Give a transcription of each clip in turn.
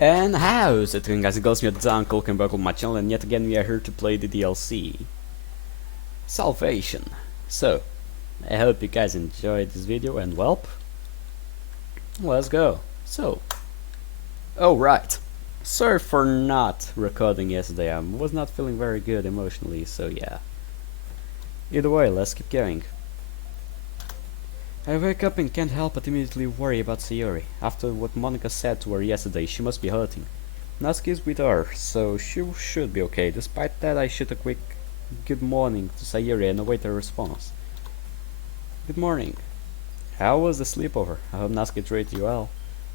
And how's it going, guys? It goes me at Uncle, welcome back on my channel, and yet again we are here to play the DDLC Salvation. So, I hope you guys enjoyed this video, and well, let's go. So, oh right, sorry for not recording yesterday. I was not feeling very good emotionally, so yeah. Either way, let's keep going. I wake up and can't help but immediately worry about Sayori. After what Monica said to her yesterday, she must be hurting. Natsuki is with her, so she should be okay. Despite that, I shoot a quick good morning to Sayori and await her response. Good morning. How was the sleepover? I hope Natsuki treated you well.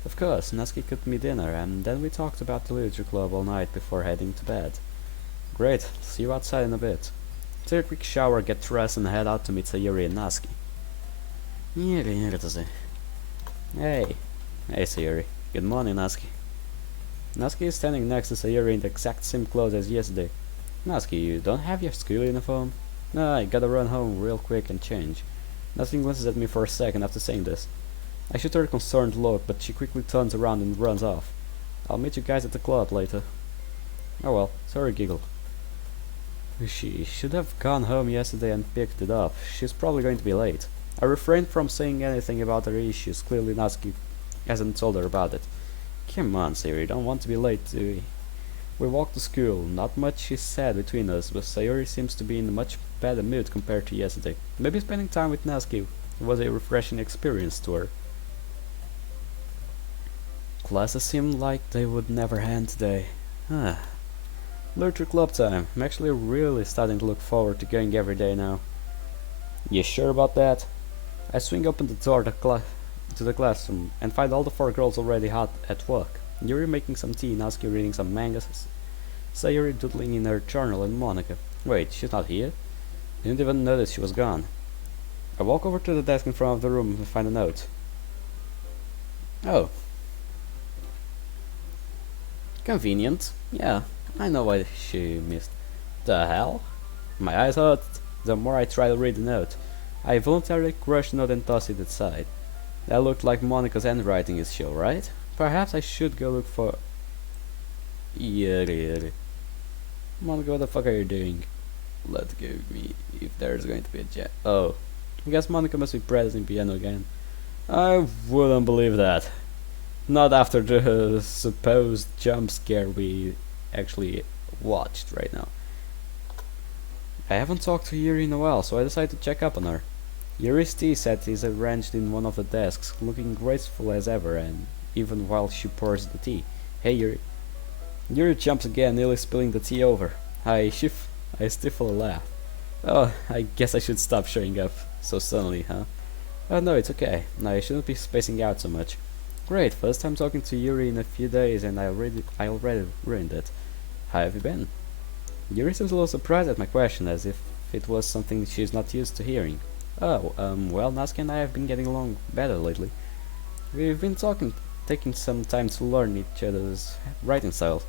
Of course, Natsuki cooked me dinner, and then we talked about the literature club all night before heading to bed. Great, see you outside in a bit. Take a quick shower, get dressed, and head out to meet Sayori and Natsuki. Hey. Hey Sayori. Good morning, Natsuki. Natsuki is standing next to Sayori in the exact same clothes as yesterday. Natsuki, you don't have your school uniform? No, I gotta run home real quick and change. Natsuki glances at me for a second after saying this. I shoot her a concerned look, but she quickly turns around and runs off. I'll meet you guys at the club later. Oh well, sorry, giggle. She should have gone home yesterday and picked it up. She's probably going to be late. I refrained from saying anything about her issues. Clearly Natsuki hasn't told her about it. Come on, Sayori, don't want to be late, do we? We walked to school. Not much is said between us, but Sayori seems to be in a much better mood compared to yesterday. Maybe spending time with Natsuki was a refreshing experience to her. Classes seemed like they would never end today. Literature club time. I'm actually really starting to look forward to going every day now. You sure about that? I swing open the door to the classroom and find all the four girls already hot at work. Yuri making some tea, Natsuki reading some mangas, Sayori doodling in her journal, and Monica. Wait, she's not here? Didn't even notice she was gone. I walk over to the desk in front of the room and find a note. Oh. Convenient. Yeah, I know why she missed. The hell? My eyes hurt the more I try to read the note. I voluntarily crushed the note and tossed it aside. That looked like Monica's handwriting is show, right? Perhaps I should go look for... Yuri. Monica, what the fuck are you doing? Let go of me if there's going to be a jet. Oh. I guess Monica must be practicing piano again. I wouldn't believe that. Not after the supposed jump scare we actually watched right now. I haven't talked to Yuri in a while, so I decided to check up on her. Yuri's tea set is arranged in one of the desks, looking graceful as ever, and even while she pours the tea. Hey Yuri. Yuri jumps again, nearly spilling the tea over. I stifle a laugh. Oh, I guess I should stop showing up so suddenly, huh? Oh no, it's okay. I shouldn't be spacing out so much. Great, first time talking to Yuri in a few days, and I already ruined it. How have you been? Yuri seems a little surprised at my question, as if it was something she's not used to hearing. Oh, well, Natsuki and I have been getting along better lately. We've been taking some time to learn each other's writing style.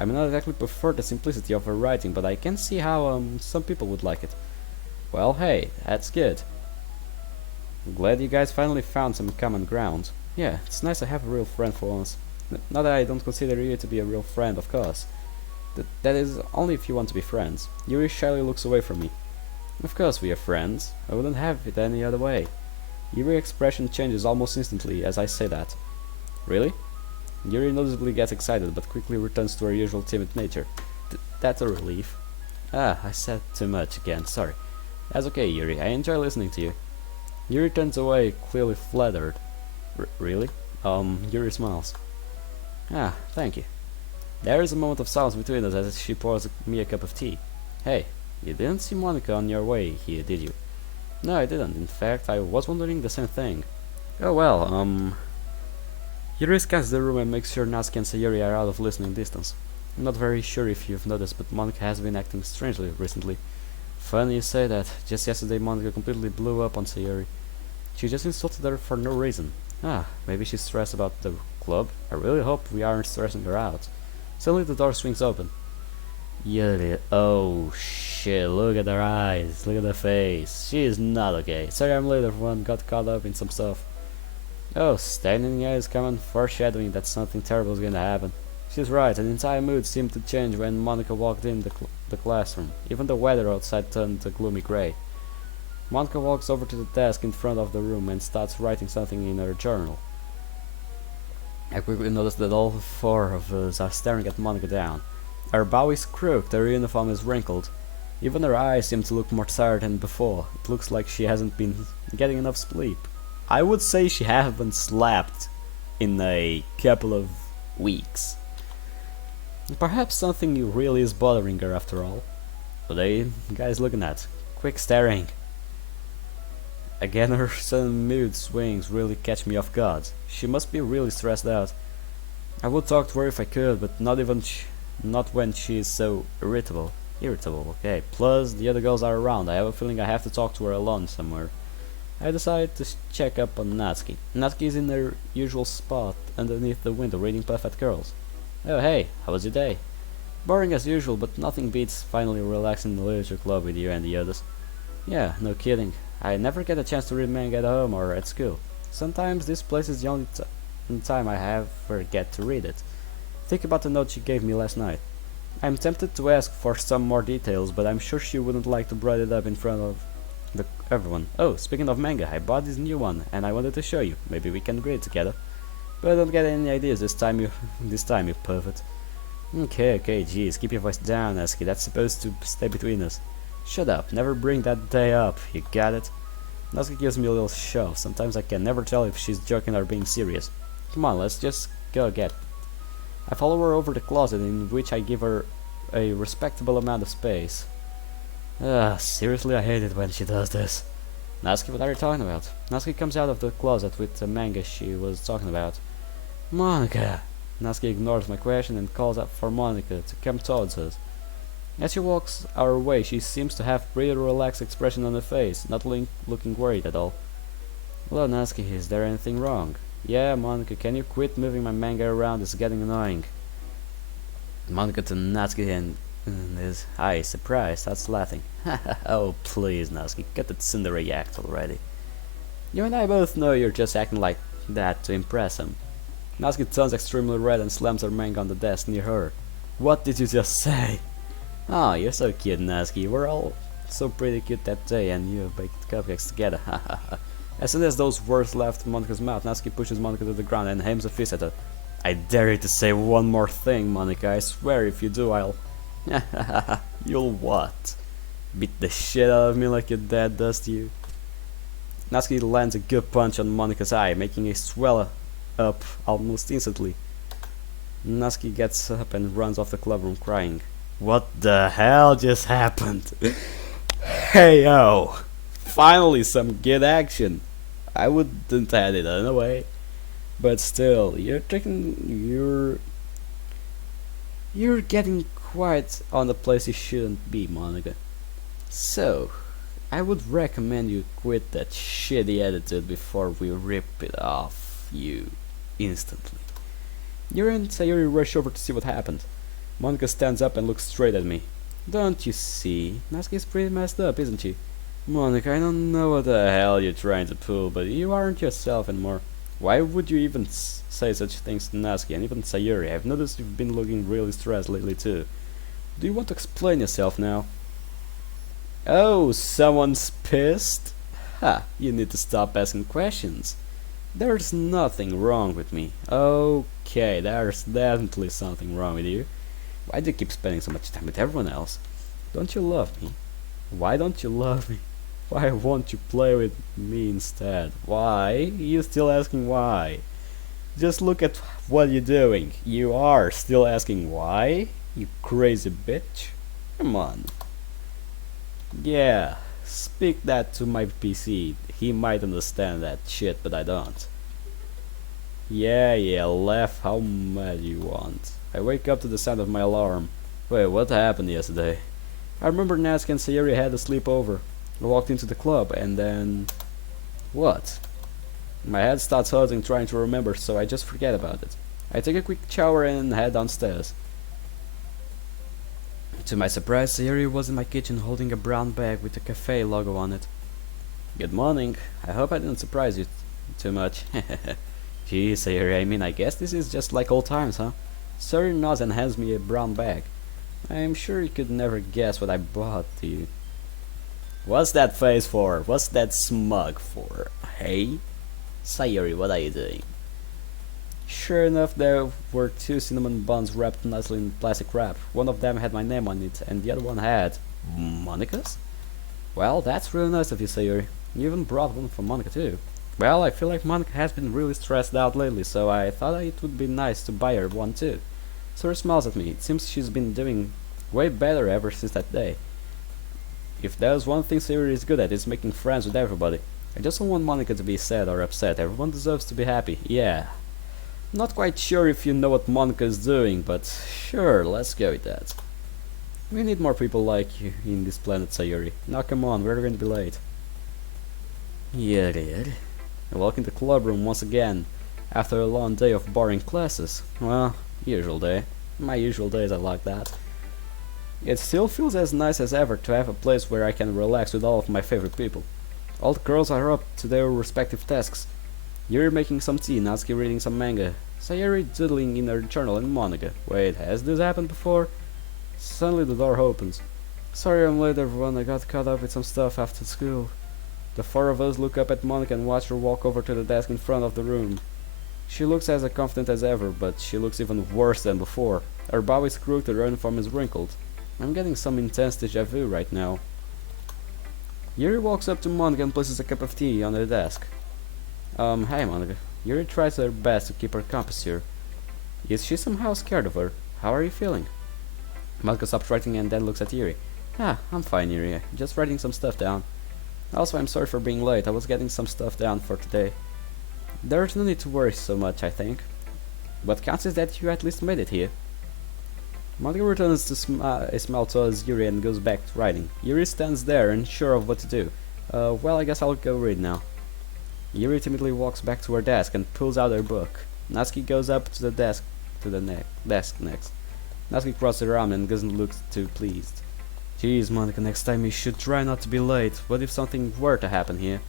I may not exactly prefer the simplicity of her writing, but I can see how, some people would like it. Well, hey, that's good. I'm glad you guys finally found some common ground. Yeah, it's nice to have a real friend for once. Not that I don't consider you to be a real friend, of course. That is only if you want to be friends. Yuri shyly looks away from me. Of course we are friends. I wouldn't have it any other way. Yuri's expression changes almost instantly as I say that. Really? Yuri noticeably gets excited but quickly returns to her usual timid nature. That's a relief. Ah, I said too much again, sorry. That's okay, Yuri, I enjoy listening to you. Yuri turns away, clearly flattered. Really? Yuri smiles. Ah, thank you. There is a moment of silence between us as she pours me a cup of tea. Hey, you didn't see Monica on your way here, did you? No, I didn't. In fact, I was wondering the same thing. Oh well, Yuri scans the room and makes sure Natsuki and Sayori are out of listening distance. I'm not very sure if you've noticed, but Monica has been acting strangely recently. Funny you say that. Just yesterday Monica completely blew up on Sayori. She just insulted her for no reason. Ah, maybe she's stressed about the club. I really hope we aren't stressing her out. Suddenly the door swings open. Yuri, oh shit, look at her eyes, look at her face. She is not okay. Sorry I'm late, everyone, got caught up in some stuff. Oh, standing here is common foreshadowing that something terrible is gonna happen. She's right, an entire mood seemed to change when Monica walked in the classroom. Even the weather outside turned a gloomy grey. Monica walks over to the desk in front of the room and starts writing something in her journal. I quickly notice that all four of us are staring at Monica down. Her bow is crooked, her uniform is wrinkled. Even her eyes seem to look more tired than before. It looks like she hasn't been getting enough sleep. I would say she hasn't slept in a couple of weeks. Perhaps something really is bothering her after all. What are you guys looking at? Quick staring. Again, her sudden mood swings really catch me off guard. She must be really stressed out. I would talk to her if I could, but not when she is so irritable. Okay. Plus, the other girls are around. I have a feeling I have to talk to her alone somewhere. I decide to check up on Natsuki. Natsuki is in her usual spot underneath the window reading Perfect Girls. Oh hey, how was your day? Boring as usual, but nothing beats finally relaxing in the literature club with you and the others. Yeah, no kidding. I never get a chance to read manga at home or at school. Sometimes this place is the only time I ever get to read it. Think about the note she gave me last night. I'm tempted to ask for some more details, but I'm sure she wouldn't like to bring it up in front of everyone. Oh, speaking of manga, I bought this new one, and I wanted to show you. Maybe we can read it together. But I don't get any ideas this time, you pervert. Okay, jeez, keep your voice down, Aski. That's supposed to stay between us. Shut up, never bring that day up, you got it? Natsuki gives me a little shove. Sometimes I can never tell if she's joking or being serious. Come on, let's just go get it. I follow her over the closet, in which I give her a respectable amount of space. Seriously, I hate it when she does this. Natsuki, what are you talking about? Natsuki comes out of the closet with the manga she was talking about. Monica! Natsuki ignores my question and calls out for Monica to come towards us. As she walks our way, she seems to have a pretty relaxed expression on her face, not looking worried at all. Hello, Natsuki, is there anything wrong? Yeah, Monica, can you quit moving my manga around? It's getting annoying. Monica to Natsuki and his eyes surprised, starts laughing. Oh, please, Natsuki, cut that tsundere act already. You and I both know you're just acting like that to impress him. Natsuki turns extremely red and slams her manga on the desk near her. What did you just say? Oh, you're so cute, Natsuki. We're all so pretty cute that day, and you baked cupcakes together. As soon as those words left Monica's mouth, Natsuki pushes Monica to the ground and aims a fist at her. I dare you to say one more thing, Monica. I swear if you do, I'll... You'll what? Beat the shit out of me like your dad does to you? Natsuki lands a good punch on Monica's eye, making it swell up almost instantly. Natsuki gets up and runs off the clubroom crying. What the hell just happened? Hey yo! Finally some good action! I wouldn't have it anyway. But still, you're getting quite on the place you shouldn't be, Monica. So, I would recommend you quit that shitty attitude before we rip it off you instantly. Yuri and Sayuri rush over to see what happened. Monica stands up and looks straight at me. Don't you see? Natsuki's pretty messed up, isn't she? Monica, I don't know what the hell you're trying to pull, but you aren't yourself anymore. Why would you even say such things to Natsuki and even Sayuri? I've noticed you've been looking really stressed lately too. Do you want to explain yourself now? Oh, someone's pissed? Ha, you need to stop asking questions. There's nothing wrong with me. Okay, there's definitely something wrong with you. Why do you keep spending so much time with everyone else? Don't you love me? Why don't you love me? Why won't you play with me instead? Why? You're still asking why? Just look at what you're doing. You are still asking why? You crazy bitch. Come on. Yeah, speak that to my PC. He might understand that shit, but I don't. Yeah, laugh how mad you want. I wake up to the sound of my alarm. Wait, what happened yesterday? I remember Natsuki and Sayuri had a sleepover. I walked into the club and then... What? My head starts hurting trying to remember, so I just forget about it. I take a quick shower and head downstairs. To my surprise, Sayuri was in my kitchen holding a brown bag with a cafe logo on it. Good morning. I hope I didn't surprise you too much. Gee, Sayuri, I mean, I guess this is just like old times, huh? Sayuri nods and hands me a brown bag. I'm sure you could never guess what I brought to you. What's that face for? What's that smug for? Hey? Sayuri, what are you doing? Sure enough, there were two cinnamon buns wrapped nicely in plastic wrap. One of them had my name on it, and the other one had... Monica's? Well, that's really nice of you, Sayuri. You even brought one for Monica too. Well, I feel like Monica has been really stressed out lately, so I thought it would be nice to buy her one too. Sayuri smiles at me. It seems she's been doing way better ever since that day. If there's one thing Sayuri is good at, it's making friends with everybody. I just don't want Monica to be sad or upset. Everyone deserves to be happy. Yeah. Not quite sure if you know what Monica is doing, but sure, let's go with that. We need more people like you in this planet, Sayuri. Now come on, we're going to be late. Yeah, dude. I walk in the club room once again, after a long day of boring classes. Well, usual day. My usual days are like that. It still feels as nice as ever to have a place where I can relax with all of my favorite people. All the girls are up to their respective tasks. Yuri making some tea, Natsuki reading some manga, Sayuri doodling in her journal, and Monica. Wait, has this happened before? Suddenly the door opens. Sorry I'm late everyone, I got caught up with some stuff after school. The four of us look up at Monica and watch her walk over to the desk in front of the room. She looks as confident as ever, but she looks even worse than before. Her bow is crooked, her uniform is wrinkled. I'm getting some intense deja vu right now. Yuri walks up to Monica and places a cup of tea on her desk. Hi Monica. Yuri tries her best to keep her composure. Is she somehow scared of her? How are you feeling? Monica stops writing and then looks at Yuri. I'm fine, Yuri. Just writing some stuff down. Also, I'm sorry for being late. I was getting some stuff down for today. There's no need to worry so much, I think. What counts is that you at least made it here. Monica returns to a smile towards Yuri and goes back to writing. Yuri stands there, unsure of what to do. Well, I guess I'll go read now. Yuri timidly walks back to her desk and pulls out her book. Natsuki goes up to the desk next. Natsuki crosses her arm and doesn't look too pleased. Jeez, Monica, next time you should try not to be late. What if something were to happen here?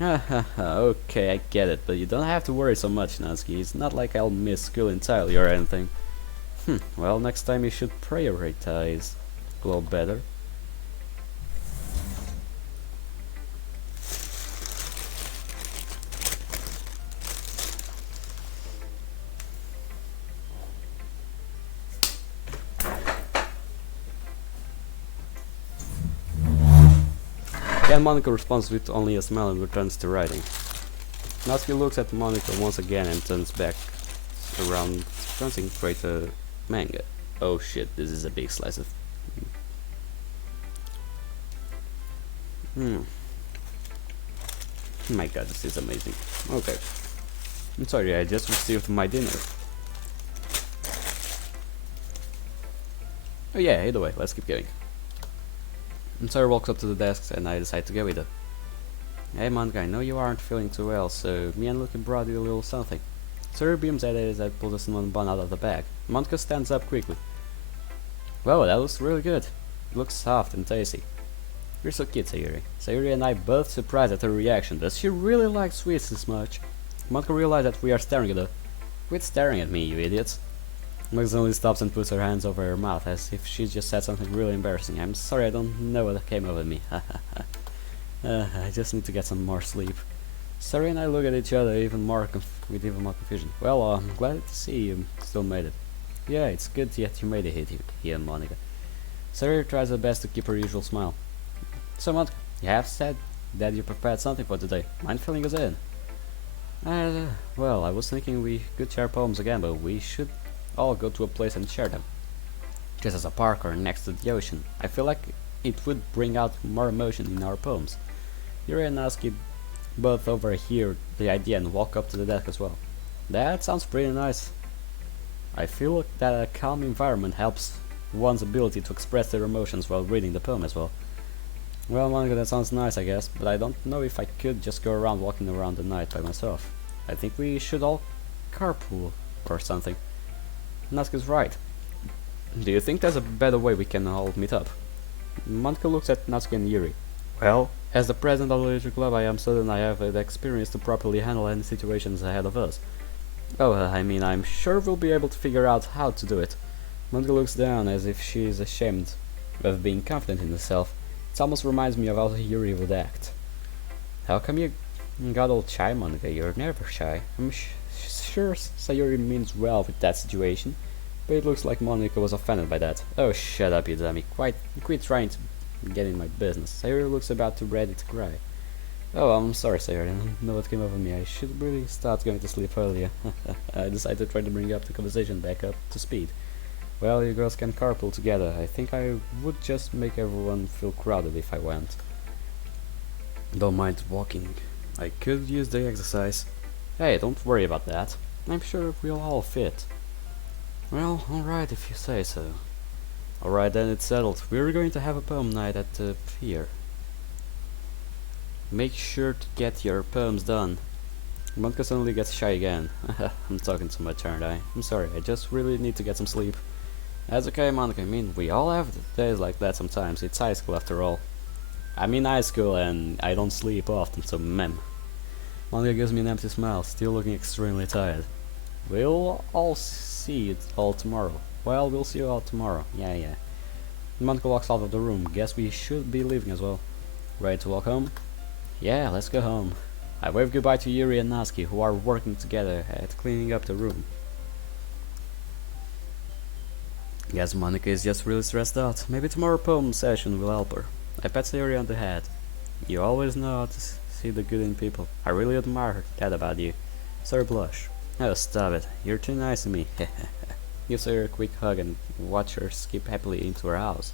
Okay, I get it, but you don't have to worry so much, Natsuki. It's not like I'll miss school entirely or anything. Well, next time you should prioritize a little better. Again, Monica responds with only a smile and returns to writing. Natsuki looks at Monica once again and turns back around, concentrate a manga. Oh shit, this is a big slice of... My god, this is amazing. Okay. I'm sorry, I just received my dinner. Oh yeah, either way, let's keep going. And Sarah walks up to the desk and I decide to go with her. Hey Monica, I know you aren't feeling too well, so me and Lucky brought you a little something. Sarah beams at it as I pull the cinnamon bun out of the bag. Monica stands up quickly. Whoa, that looks really good. It looks soft and tasty. You're so cute, Sayuri. Sayuri and I both surprised at her reaction. Does she really like sweets this much? Monica realizes that we are staring at her. Quit staring at me, you idiots. Monica suddenly stops and puts her hands over her mouth as if she just said something really embarrassing. I'm sorry, I don't know what came over me. I just need to get some more sleep. Sayuri and I look at each other with even more confusion. Well, I'm glad to see you still made it. Yeah, it's good that you made it here, Monica. Sayuri tries her best to keep her usual smile. So Monica, you have said that you prepared something for today. Mind filling us in? Well, I was thinking we could share poems again, but we should all go to a place and share them. Just as a park or next to the ocean. I feel like it would bring out more emotion in our poems. Yuri and Natsuki both overhear the idea and walk up to the desk as well. That sounds pretty nice. I feel that a calm environment helps one's ability to express their emotions while reading the poem as well. Well, Monica, that sounds nice, I guess, but I don't know if I could just go around walking around the night by myself. I think we should all carpool or something. Natsuki's right. Do you think there's a better way we can all meet up? Monica looks at Natsuki and Yuri. Well, as the president of the literature club, I am certain I have the experience to properly handle any situations ahead of us. Oh, I mean, I'm sure we'll be able to figure out how to do it. Monica looks down as if she is ashamed of being confident in herself. It almost reminds me of how Yuri would act. How come you got all shy, Monica? You're never shy. I'm sure Sayuri means well with that situation, but it looks like Monica was offended by that. Oh, shut up, you dummy. Quit trying to get in my business. Sayuri looks about to ready to cry. Oh, I'm sorry, Sayuri. I don't know what came over me. I should really start going to sleep earlier. I decided to try to bring up the conversation back up to speed. Well, you girls can carpool together. I think I would just make everyone feel crowded if I went. Don't mind walking. I could use the exercise. Hey, don't worry about that. I'm sure we'll all fit. Well, alright if you say so. Alright then, it's settled. We're going to have a poem night at the pier. Make sure to get your poems done. Monica suddenly gets shy again. I'm talking too much, aren't I? I'm sorry, I just really need to get some sleep. That's okay, Monica. I mean, we all have days like that sometimes. It's high school after all. I'm in high school and I don't sleep often, so mem. Monica gives me an empty smile, still looking extremely tired. We'll all see it all tomorrow. Well, we'll see you all tomorrow. Yeah. Monica walks out of the room. Guess we should be leaving as well. Ready to walk home? Yeah, let's go home. I wave goodbye to Yuri and Natsuki, who are working together at cleaning up the room. Guess Monica is just really stressed out. Maybe tomorrow poem session will help her. I pat Sayuri on the head. You always know how to see the good in people. I really admire that about you. Sorry, blush. Oh, stop it. You're too nice to me. Give Sayuri a quick hug and watch her skip happily into her house.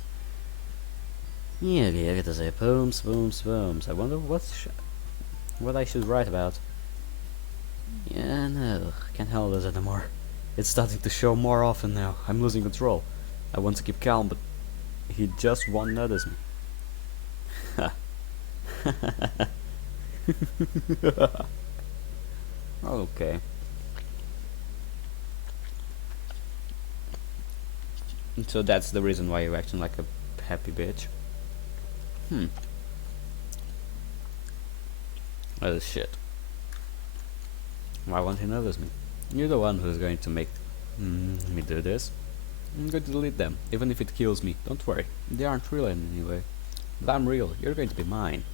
Yeah, I get to say poems. I wonder what I should write about. Yeah, no, can't handle this anymore. It's starting to show more often now. I'm losing control. I want to keep calm, but he just won't notice me. Okay. So that's the reason why you're acting like a happy bitch. Oh shit. Why won't he notice me? You're the one who's going to make me do this. I'm going to delete them, even if it kills me. Don't worry, they aren't real in any way. But I'm real, you're going to be mine.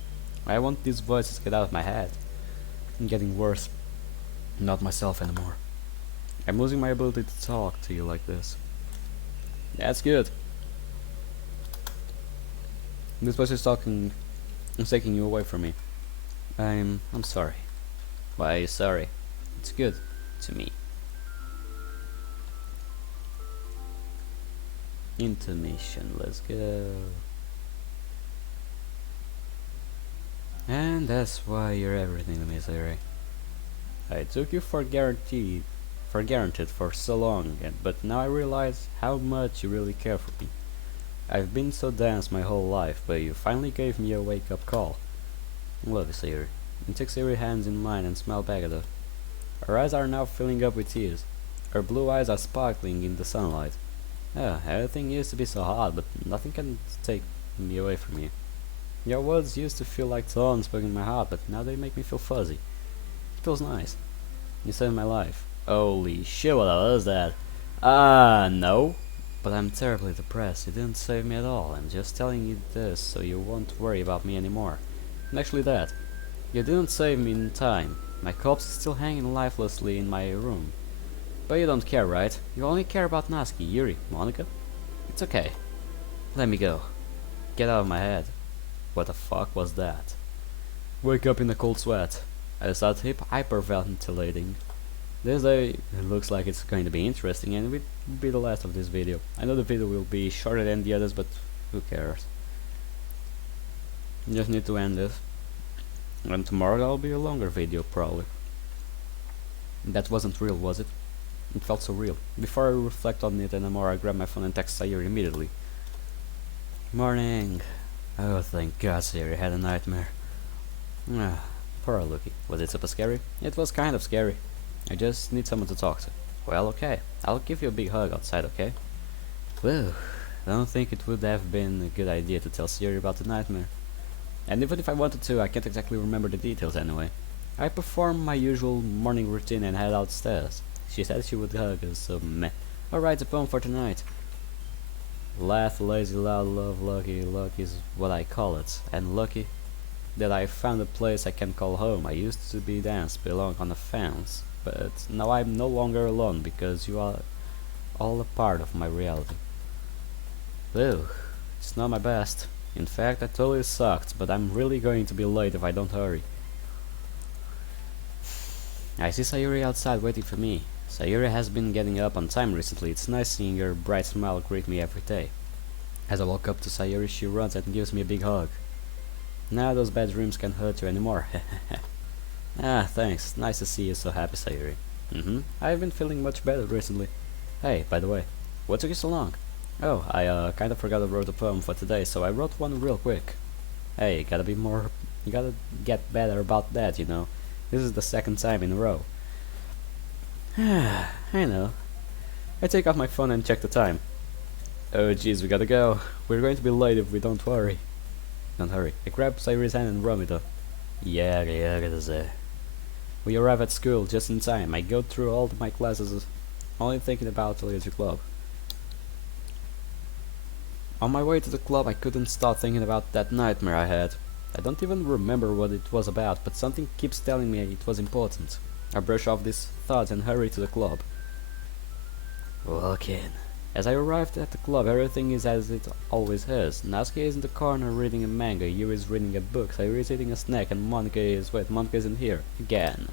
I want these voices to get out of my head. I'm getting worse. I'm not myself anymore. I'm losing my ability to talk to you like this. That's good. This voice is talking, is taking you away from me. I'm sorry. Why are you sorry? It's good to me. Intermission, let's go. And that's why you're everything to me, Sayuri. I took you for granted for so long, but now I realize how much you really care for me. I've been so dense my whole life, but you finally gave me a wake-up call. I love you, Sayuri. And take Sayuri's hands in mine and smile back at her. Her eyes are now filling up with tears. Her blue eyes are sparkling in the sunlight. Oh, everything used to be so hard, but nothing can take me away from you. Your words used to feel like thorns poking my heart, but now they make me feel fuzzy. It feels nice. You saved my life. Holy shit, what was that? No. But I'm terribly depressed. You didn't save me at all. I'm just telling you this so you won't worry about me anymore. And actually that. You didn't save me in time. My corpse is still hanging lifelessly in my room. But you don't care, right? You only care about Natsuki, Yuri, Monica? It's okay. Let me go. Get out of my head. What the fuck was that? Wake up in a cold sweat. I start hyperventilating. This day it looks like it's going to be interesting, and it will be the last of this video. I know the video will be shorter than the others, but who cares? Just need to end this. And tomorrow that'll be a longer video, probably. That wasn't real, was it? It felt so real. Before I reflect on it anymore, I grab my phone and text Sayuri immediately. Morning. Oh, thank God Sayuri had a nightmare. Poor Lucky. Was it super scary? It was kind of scary. I just need someone to talk to. Well, okay. I'll give you a big hug outside, okay? Whew. I don't think it would have been a good idea to tell Sayuri about the nightmare. And even if I wanted to, I can't exactly remember the details anyway. I perform my usual morning routine and head outstairs. She said she would hug us, so meh. Alright, the poem for tonight. Laugh, lazy, loud, love, lucky. Luck is what I call it. And lucky that I found a place I can call home. I used to be dance, belong on a fence. But now I'm no longer alone because you are all a part of my reality. Ew, it's not my best. In fact, I totally sucked, but I'm really going to be late if I don't hurry. I see Sayuri outside waiting for me. Sayuri has been getting up on time recently. It's nice seeing her bright smile greet me every day. As I walk up to Sayuri, she runs and gives me a big hug. Now those bad dreams can't hurt you anymore. Ah, thanks. Nice to see you so happy, Sayuri. I've been feeling much better recently. Hey, by the way, what took you so long? Oh, I kinda forgot to write a poem for today, so I wrote one real quick. Hey, you gotta get better about that, you know. This is the second time in a row. I know. I take off my phone and check the time. Oh jeez, we gotta go. We're going to be late if we don't hurry. Don't hurry. I grab Sayuri's hand and run with her. We arrive at school just in time. I go through all my classes, only thinking about the leisure club. On my way to the club, I couldn't stop thinking about that nightmare I had. I don't even remember what it was about, but something keeps telling me it was important. I brush off these thoughts and hurry to the club. Walk in. As I arrived at the club, everything is as it always is. Natsuki is in the corner reading a manga, Yuri is reading a book, Sayuri is eating a snack, and Monica isn't here. Again.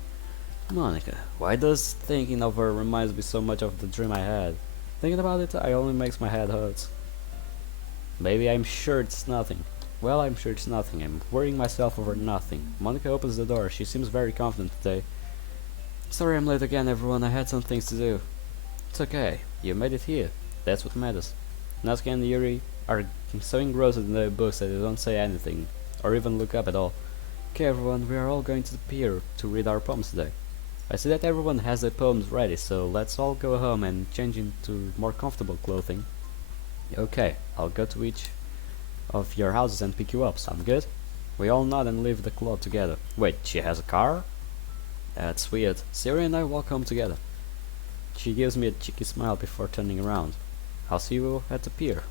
Monica. Why does thinking of her reminds me so much of the dream I had? Thinking about it, I only makes my head hurt. Maybe I'm sure it's nothing. Well, I'm sure it's nothing. I'm worrying myself over nothing. Monica opens the door. She seems very confident today. Sorry I'm late again, everyone. I had some things to do. It's okay. You made it here. That's what matters. Natsuki and Yuri are so engrossed in their books that they don't say anything, or even look up at all. Okay, everyone, we are all going to the pier to read our poems today. I see that everyone has their poems ready, so let's all go home and change into more comfortable clothing. Okay, I'll go to each of your houses and pick you up. Sound good? We all nod and leave the club together. Wait, she has a car? That's weird. Sayuri and I walk home together. She gives me a cheeky smile before turning around. I'll see you at the pier.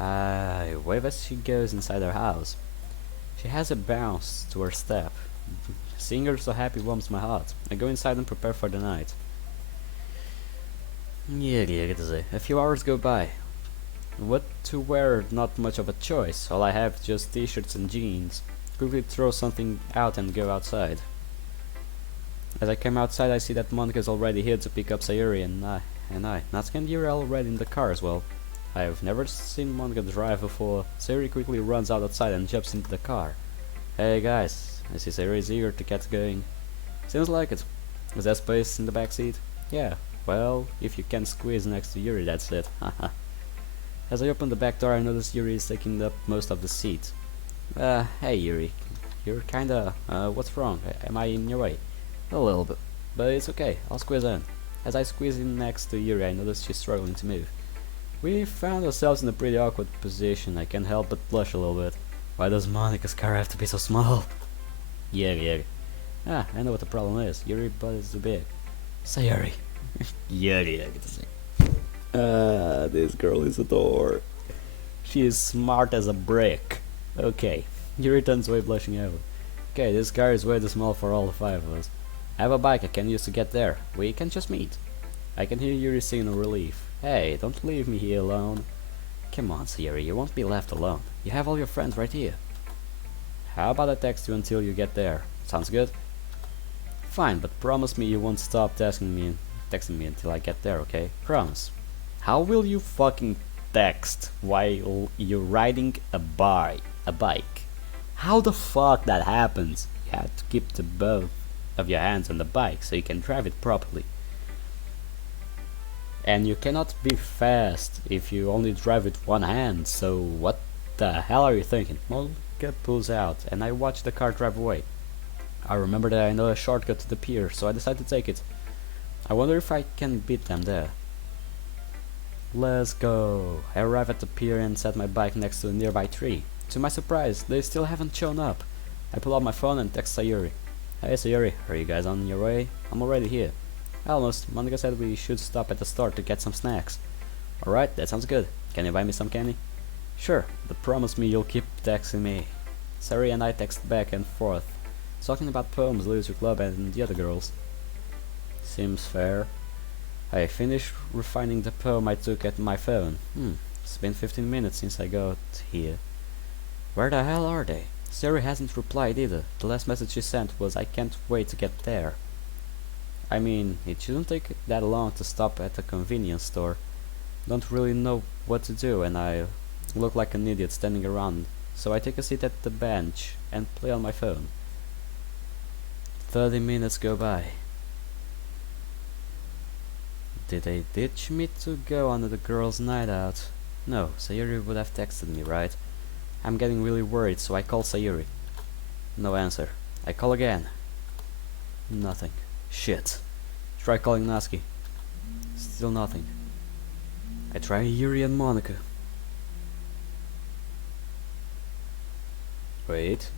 I wave as she goes inside her house. She has a bounce to her step. Seeing her so happy warms my heart. I go inside and prepare for the night. A few hours go by. What to wear, not much of a choice. All I have just t-shirts and jeans. Quickly throw something out and go outside. As I come outside, I see that Monica is already here to pick up Sayuri and I. Natsuki and Yuri are already in the car as well. I have never seen Monica drive before. Sayuri quickly runs outside and jumps into the car. Hey guys, I see Sayuri is eager to get going. Seems like it. Is there space in the back seat? Yeah, well, if you can squeeze next to Yuri, that's it. Haha. As I open the back door, I notice Yuri is taking up most of the seat. Hey Yuri. You're kinda, what's wrong? Am I in your way? A little bit. But it's okay, I'll squeeze in. As I squeeze in next to Yuri, I notice she's struggling to move. We found ourselves in a pretty awkward position. I can't help but blush a little bit. Why does Monica's car have to be so small? Yuri. Ah, I know what the problem is. Yuri butt is too big. Sayuri. Yuri. This girl is a door. She is smart as a brick. Okay. Yuri turns away blushing over. Okay, this car is way too small for all the five of us. I have a bike I can use to get there. We can just meet. I can hear Yuri singing relief. Hey, don't leave me here alone. Come on, Sayuri, you won't be left alone. You have all your friends right here. How about I text you until you get there? Sounds good? Fine, but promise me you won't stop texting me until I get there, okay? Promise. How will you fucking text while you're riding a bike? How the fuck that happens? You have to keep the both of your hands on the bike so you can drive it properly. And you cannot be fast if you only drive with one hand, so what the hell are you thinking? Monica pulls out, and I watch the car drive away. I remember that I know a shortcut to the pier, so I decide to take it. I wonder if I can beat them there. Let's go. I arrive at the pier and set my bike next to a nearby tree. To my surprise, they still haven't shown up. I pull out my phone and text Sayuri. Hey Sayuri, are you guys on your way? I'm already here. Almost. Monica said we should stop at the store to get some snacks. Alright, that sounds good. Can you buy me some candy? Sure, but promise me you'll keep texting me. Sari and I text back and forth, talking about poems, literature club and the other girls. Seems fair. I finished refining the poem I took at my phone. It's been 15 minutes since I got here. Where the hell are they? Sari hasn't replied either. The last message she sent was I can't wait to get there. I mean, it shouldn't take that long to stop at a convenience store. Don't really know what to do and I look like an idiot standing around, so I take a seat at the bench and play on my phone. 30 minutes go by. Did they ditch me to go on the girls' night out? No, Sayuri would have texted me, right? I'm getting really worried, so I call Sayuri. No answer. I call again. Nothing. Shit. Try calling Natsuki. Still nothing. I try Yuri and Monica. Wait.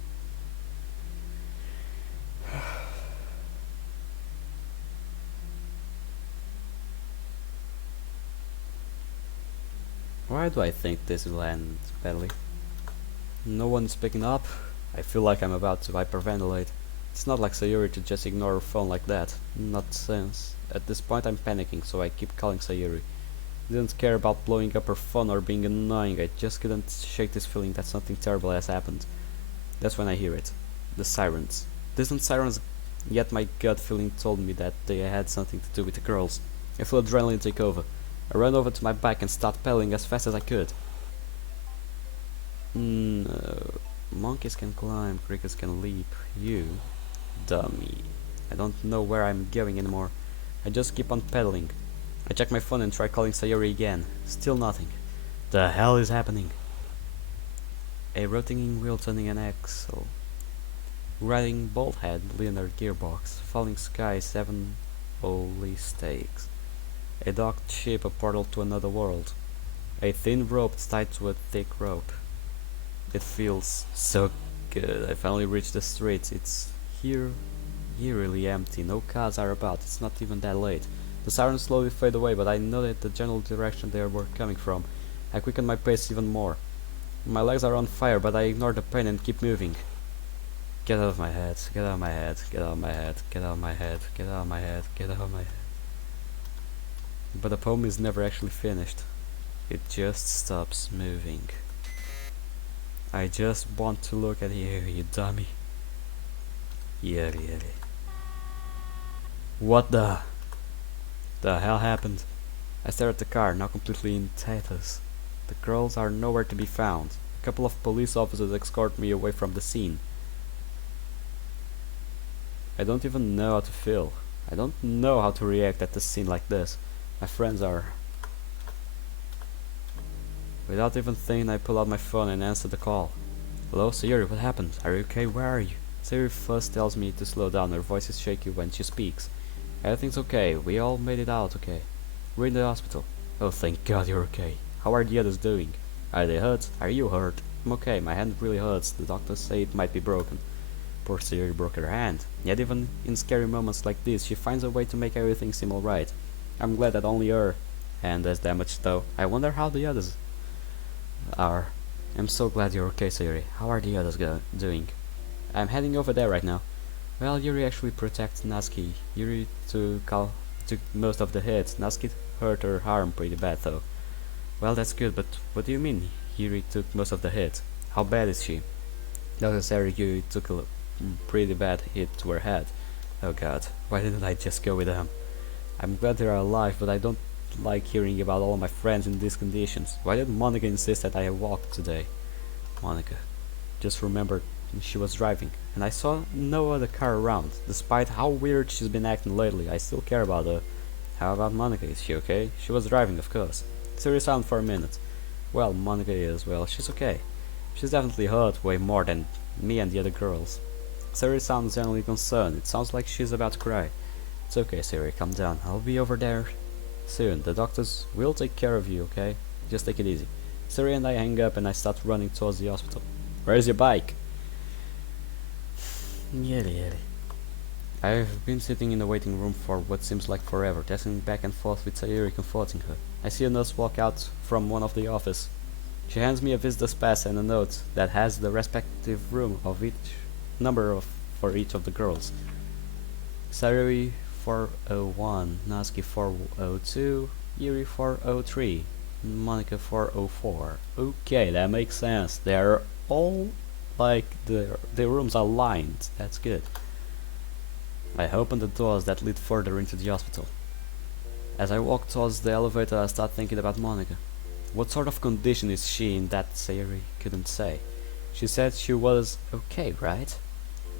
Why do I think this will end badly? No one's picking up. I feel like I'm about to hyperventilate. It's not like Sayuri to just ignore her phone like that. Not sense. At this point I'm panicking, so I keep calling Sayuri. Didn't care about blowing up her phone or being annoying, I just couldn't shake this feeling that something terrible has happened. That's when I hear it. The sirens. Distant sirens, yet my gut feeling told me that they had something to do with the girls. I feel adrenaline take over. I ran over to my bike and start pedaling as fast as I could. No. Monkeys can climb, crickets can leap. You, dummy. I don't know where I'm going anymore. I just keep on pedaling. I check my phone and try calling Sayuri again. Still nothing. The hell is happening? A rotating wheel turning an axle. Riding bolt head, linear gearbox. Falling sky, 7 holy stakes. A docked ship, a portal to another world. A thin rope tied to a thick rope. It feels so good. I finally reached the streets. It's eerily empty. No cars are about. It's not even that late. The sirens slowly fade away, but I know that the general direction they were coming from. I quicken my pace even more. My legs are on fire, but I ignore the pain and keep moving. Get out of my head, get out of my head, get out of my head, get out of my head, get out of my head, get out of my head. But the poem is never actually finished. It just stops moving. I just want to look at you, you dummy. Yuri. What the hell happened? I stare at the car, now completely in tatters. The girls are nowhere to be found. A couple of police officers escort me away from the scene. I don't even know how to feel. I don't know how to react at a scene like this. My friends are... Without even thinking, I pull out my phone and answer the call. Hello, Sayuri, what happened? Are you okay? Where are you? Sayuri first tells me to slow down. Her voice is shaky when she speaks. Everything's okay. We all made it out okay. We're in the hospital. Oh, thank God you're okay. How are the others doing? Are they hurt? Are you hurt? I'm okay. My hand really hurts. The doctors say it might be broken. Poor Sayuri broke her hand. Yet even in scary moments like this, she finds a way to make everything seem alright. I'm glad that only her hand is damaged though. I wonder how the others are. I'm so glad you're okay, Sayuri. How are the others doing? I'm heading over there right now. Well, Yuri actually protects Natsuki. Yuri took most of the hits. Natsuki hurt her arm pretty bad though. Well, that's good, but what do you mean Yuri took most of the hits? How bad is she? Dr. Sari, Yuri took a pretty bad hit to her head. Oh god, why didn't I just go with them? I'm glad they are alive, but I don't like hearing about all my friends in these conditions. Why did Monica insist that I walk today? Monica. Just remembered she was driving, and I saw no other car around. Despite how weird she's been acting lately, I still care about her. How about Monica? Is she okay? She was driving, of course. Serious sound for a minute. Well, Monica is, well, she's okay. She's definitely hurt way more than me and the other girls. Siri sounds generally concerned. It sounds like she's about to cry. It's okay, Siri, calm down. I'll be over there soon. The doctors will take care of you, okay? Just take it easy. Siri and I hang up and I start running towards the hospital. Where's your bike? Yeti. I've been sitting in the waiting room for what seems like forever, texting back and forth with Sayuri comforting her. I see a nurse walk out from one of the office. She hands me a visitor's pass and a note that has the respective room of each number of for each of the girls. Sayuri 401, Natsuki 402, Yuri 403, Monica 404. Okay, that makes sense. They're all like the rooms are lined. That's good. I open the doors that lead further into the hospital. As I walk towards the elevator, I start thinking about Monica. What sort of condition is she in that Sayuri couldn't say? She said she was okay, right?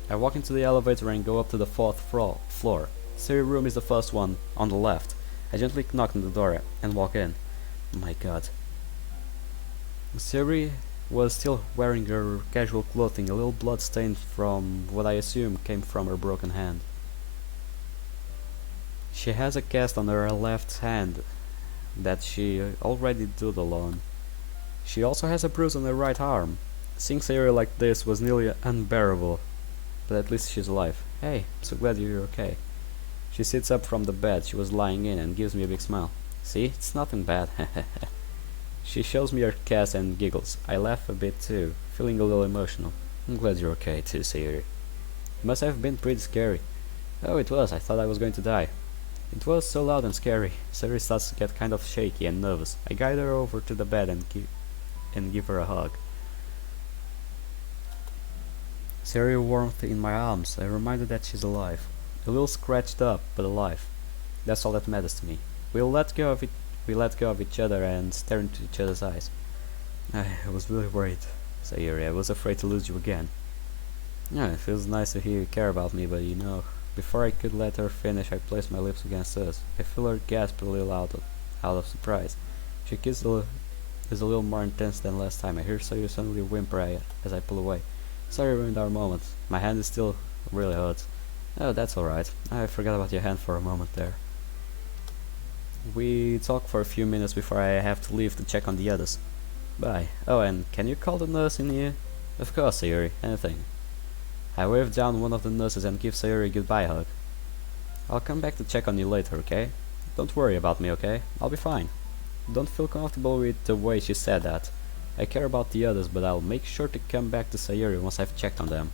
I walk into the elevator and go up to the fourth floor. Sayuri room is the first one, on the left. I gently knock on the door and walk in. My god. Sayuri was still wearing her casual clothing, a little blood stained from what I assume came from her broken hand. She has a cast on her left hand that she already doodled on. She also has a bruise on her right arm. Seeing Sayuri like this was nearly unbearable, but at least she's alive. Hey, so glad you're okay. She sits up from the bed she was lying in and gives me a big smile. See, it's nothing bad. She shows me her cast and giggles. I laugh a bit too, feeling a little emotional. I'm glad you're okay too, Sayuri. It must have been pretty scary. Oh, it was. I thought I was going to die. It was so loud and scary. Sayuri starts to get kind of shaky and nervous. I guide her over to the bed and give her a hug. Sayuri warmth in my arms, a reminder that she's alive. A little scratched up, but alive. That's all that matters to me. We let go of each other and stare into each other's eyes. I was really worried, Sayuri. I was afraid to lose you again. Yeah, it feels nice to hear you care about me, but you know, before I could let her finish, I placed my lips against hers. I feel her gasp a little out of surprise. She kiss is a little more intense than last time. I hear Sayuri suddenly whimper as I pull away. Sorry ruined our moment. My hand is still really hurt. Oh, that's alright. I forgot about your hand for a moment there. We talk for a few minutes before I have to leave to check on the others. Bye. Oh, and can you call the nurse in here? Of course, Sayuri. Anything. I wave down one of the nurses and give Sayuri a goodbye hug. I'll come back to check on you later, okay? Don't worry about me, okay? I'll be fine. Don't feel comfortable with the way she said that. I care about the others, but I'll make sure to come back to Sayuri once I've checked on them.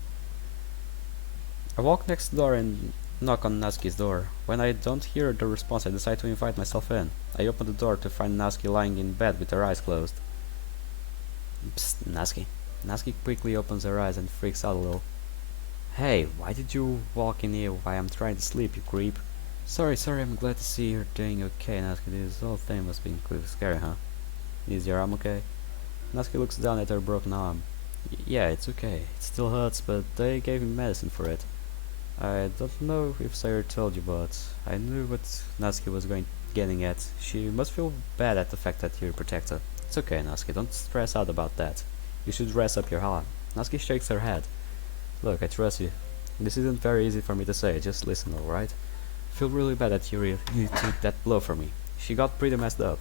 I walk next door and knock on Natsuki's door. When I don't hear the response, I decide to invite myself in. I open the door to find Natsuki lying in bed with her eyes closed. Psst, Natsuki. Natsuki quickly opens her eyes and freaks out a little. Hey, why did you walk in here while I'm trying to sleep, you creep? Sorry, I'm glad to see you're doing okay, Natsuki. This whole thing must be incredibly scary, huh? Is your arm okay? Natsuki looks down at her broken arm. Yeah, it's okay. It still hurts, but they gave me medicine for it. I don't know if Sayuri told you, but I knew what Natsuki was getting at. She must feel bad at the fact that you're a protector. It's okay, Natsuki. Don't stress out about that. You should rest up your heart. Natsuki shakes her head. Look, I trust you. This isn't very easy for me to say. Just listen, alright? I feel really bad that you took that blow from me. She got pretty messed up.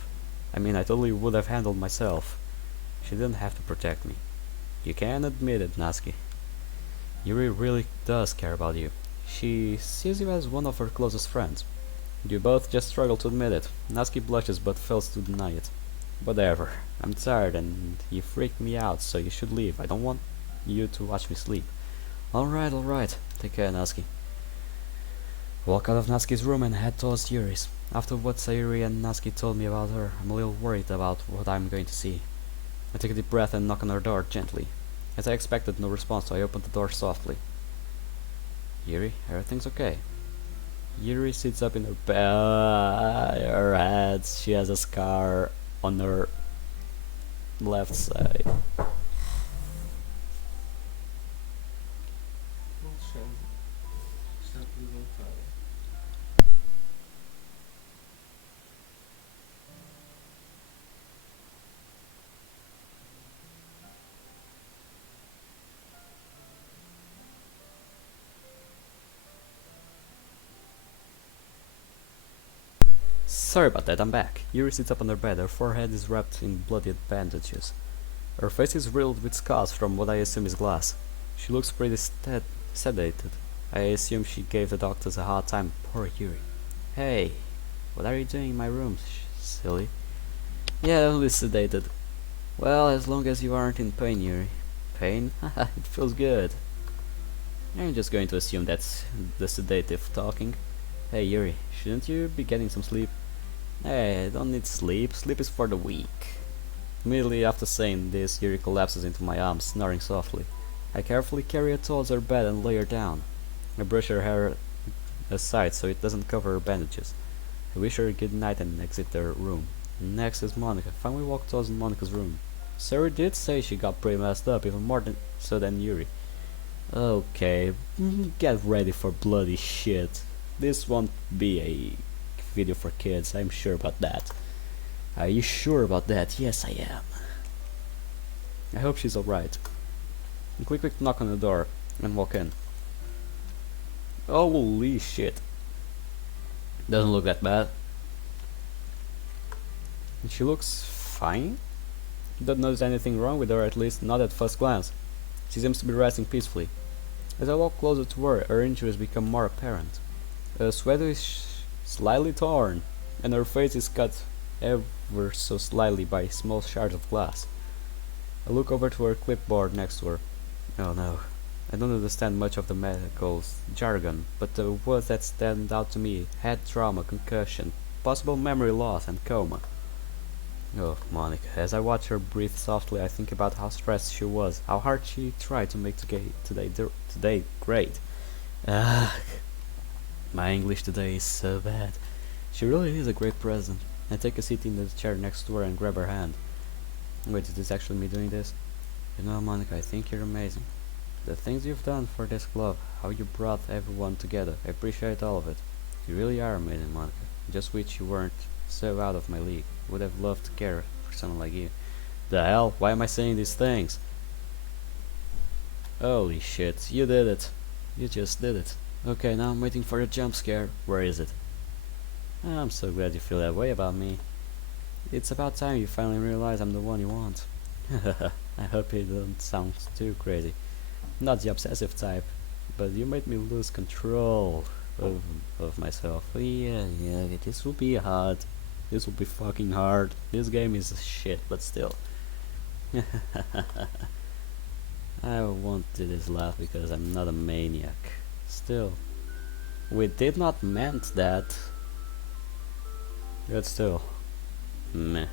I mean, I totally would have handled myself. She didn't have to protect me. You can admit it, Natsuki. Yuri really does care about you. She sees you as one of her closest friends. You both just struggle to admit it. Natsuki blushes but fails to deny it. Whatever. I'm tired and you freaked me out, so you should leave. I don't want you to watch me sleep. Alright. Take care, Natsuki. Walk out of Natsuki's room and head towards Yuri's. After what Sayuri and Natsuki told me about her, I'm a little worried about what I'm going to see. I take a deep breath and knock on her door gently. As I expected, no response, so I opened the door softly. Yuri, everything's okay. Yuri sits up in her bed. Her head, she has a scar on her left side. Sorry about that, I'm back. Yuri sits up on her bed, her forehead is wrapped in bloody bandages. Her face is riddled with scars from what I assume is glass. She looks pretty sedated. I assume she gave the doctors a hard time. Poor Yuri. Hey, what are you doing in my room, silly? Yeah, only sedated. Well, as long as you aren't in pain, Yuri. Pain? Haha, it feels good. I'm just going to assume that's the sedative talking. Hey Yuri, shouldn't you be getting some sleep? Hey, I don't need sleep. Sleep is for the weak. Immediately after saying this, Yuri collapses into my arms, snoring softly. I carefully carry her towards her bed and lay her down. I brush her hair aside so it doesn't cover her bandages. I wish her good night and exit the room. Next is Monica. Finally walk towards Monica's room. Sarah did say she got pretty messed up, even more than so than Yuri. Okay, get ready for bloody shit. This won't be a video for kids, I'm sure about that. Are you sure about that? Yes, I am. I hope she's alright. Quick knock on the door and walk in. Holy shit. Doesn't look that bad. She looks fine. Don't notice anything wrong with her, at least not at first glance. She seems to be resting peacefully. As I walk closer to her injuries become more apparent. Her sweater is slightly torn, and her face is cut ever so slightly by small shards of glass. I look over to her clipboard next to her. Oh no, I don't understand much of the medical jargon, but the words that stand out to me: head trauma, concussion, possible memory loss, and coma. Oh, Monica. As I watch her breathe softly, I think about how stressed she was, how hard she tried to make today great. Ugh. My English today is so bad. She really is a great president. I take a seat in the chair next to her and grab her hand. Wait, is this actually me doing this? You know, Monica, I think you're amazing. The things you've done for this club, how you brought everyone together, I appreciate all of it. You really are amazing, Monica. Just wish you weren't so out of my league. Would have loved to care for someone like you. The hell? Why am I saying these things? Holy shit, you did it. You just did it. Okay, now I'm waiting for a jump scare. Where is it? I'm so glad you feel that way about me. It's about time you finally realize I'm the one you want. I hope it doesn't sound too crazy. Not the obsessive type, but you made me lose control of myself. Yeah, this will be hard. This will be fucking hard. This game is shit, but still. I won't do this laugh because I'm not a maniac. Still. We did not meant that. But still. Meh.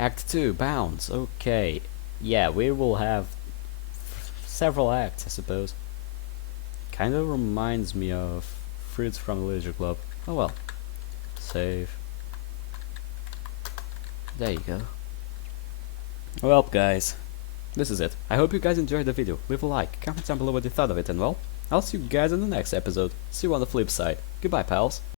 Act 2, Bounce. Okay. Yeah, we will have several acts, I suppose. Kinda reminds me of Fruits from the Leisure Club. Oh well. Save. There you go. Well, guys, this is it. I hope you guys enjoyed the video. Leave a like, comment down below what you thought of it, and well, I'll see you guys in the next episode. See you on the flip side. Goodbye, pals.